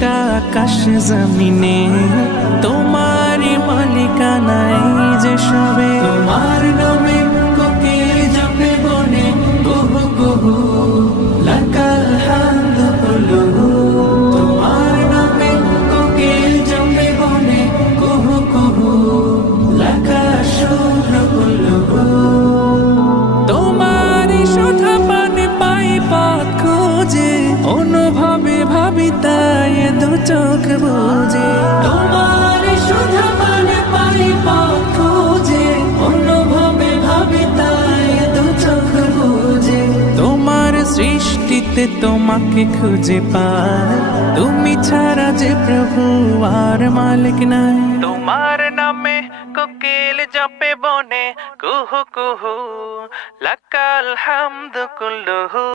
সৃষ্টিটা আকাশ জমিনে, তোমারই মালিকানায় যে সবে। তোমার নামে কোকিল জপে বনে, কুহু কুহু লাকাল হামদু কুল্লুহু। তোমার নামে কোকিল জপে বনে, কুহু কুহু লাকাল শুকরু কুল্লুহু। তোমারই সুধা পানে পাই পথ খুঁজে, অনুভবে ভাবি তাই দু চোখ বুঝে। তোমারই সুধা পানে পাই পথ খুঁজে, অনুভবে ভাবি তাই দু চোখ বুঝে। তোমার সৃষ্টিতে তোমাকে খুঁজে পাই, তুমি ছাড়া যে প্রভু আর মালিক নাই। তোমার নামে কোকিল জপে বনে, কুহু কুহু লাকাল হামদু কুল্লুহু।